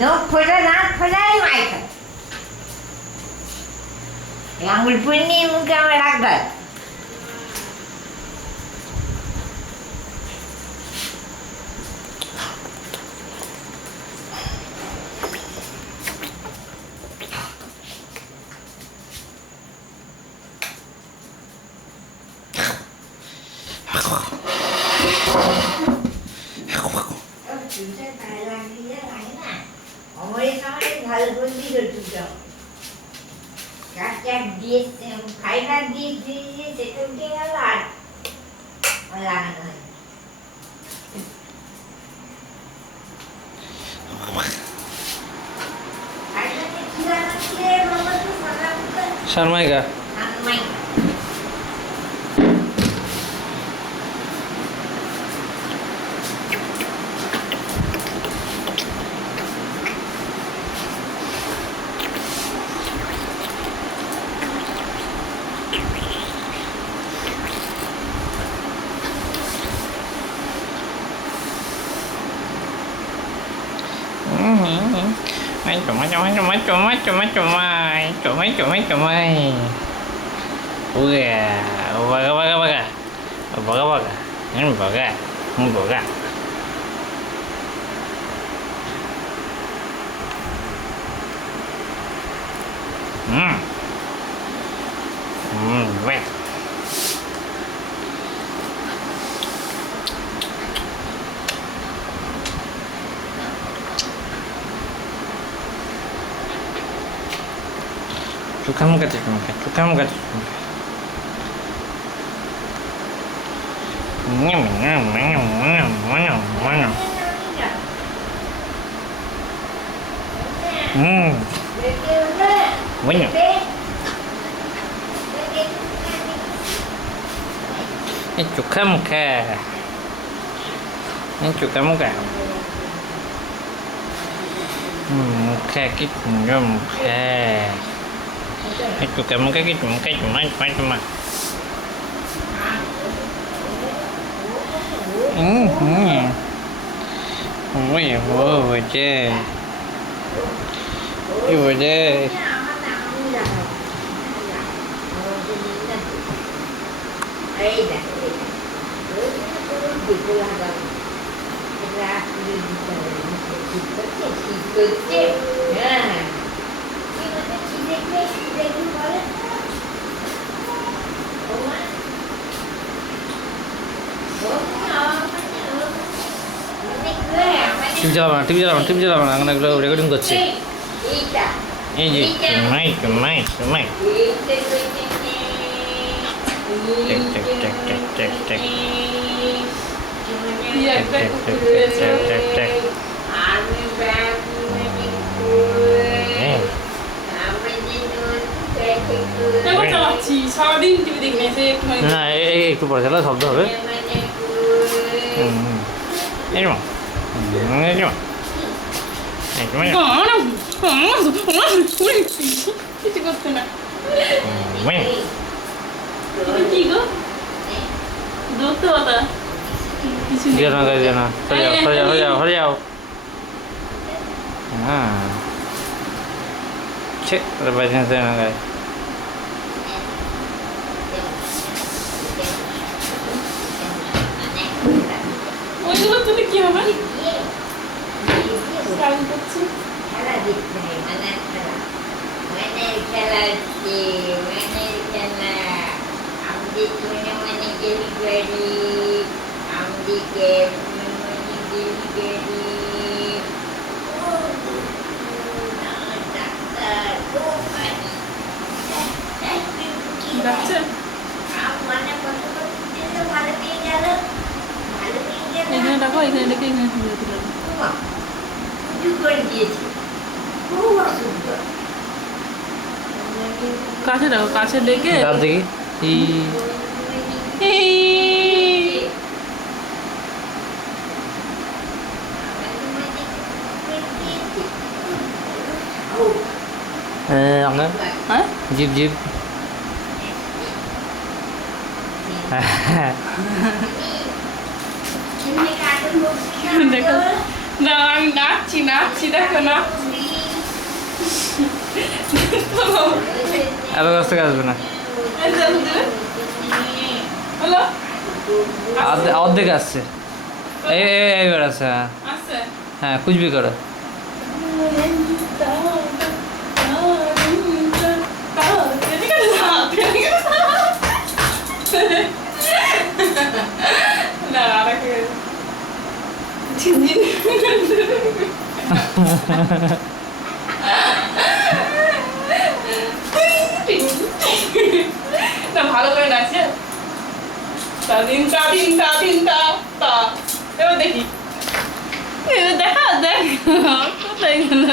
নখ ফোটা নাক ফোটাই মাই খায় আঙুল পুড়ে নিয়ে মুখে আমার রাখবে ভালো করে দিল চুপটা কাট দিয়ে ফাইবার দিয়ে দিয়ে সেটা উঠে গেল আর লাগানো হয় শর্মাইগা Chumai chumai chumai chumai chumai chumai chumai chumai chumai uya baga baga baga baga baga ini baga ini baga wet Cukam kata cukam kata nyam nyam nyam nyam nyam nyam banyak ini cukam kah kita nyam kah itu kamu kayak cuma woi aja ibu aja TV চালাবো না এখন এগুলো recording করছি এই যে চুমাই না একটু পরে চালা শব্দ হবে কিছু করতে না কি গো ধরতে কথা কিছু হয়ে যাও হ্যাঁ ঠিক বাইরে না গায়ে ওইগুলো তুমি কি হবে স্টাইল করছি খেলা দিচ্ছে মানে খেলা আমি মানে ডেলিভারি আমদিকে ডেলিভারি ডাকছে মানে ভালো পেয়ে গেল এখানে রাখো এখানে রেখে এখানে তুলে দিল করে দিয়েছি খুব অসুবিধা কাছে রাখো কাছে লেগে দেখি আপনার হ্যাঁ জিপ দেখো না আমি নাচছি নাচছি দেখো না এত কাছ থেকে আসবে না, হলো অর্ধেক আসছে। এইবার আছে, হ্যাঁ আছে হ্যাঁ, কুচবি করো। না আরেকটা ঝিনঝিন না ভালো করে নাচছে তাদিন তাদিন তাদিন তা তা এবার দেখি দেখা দেখ কোথায় গেল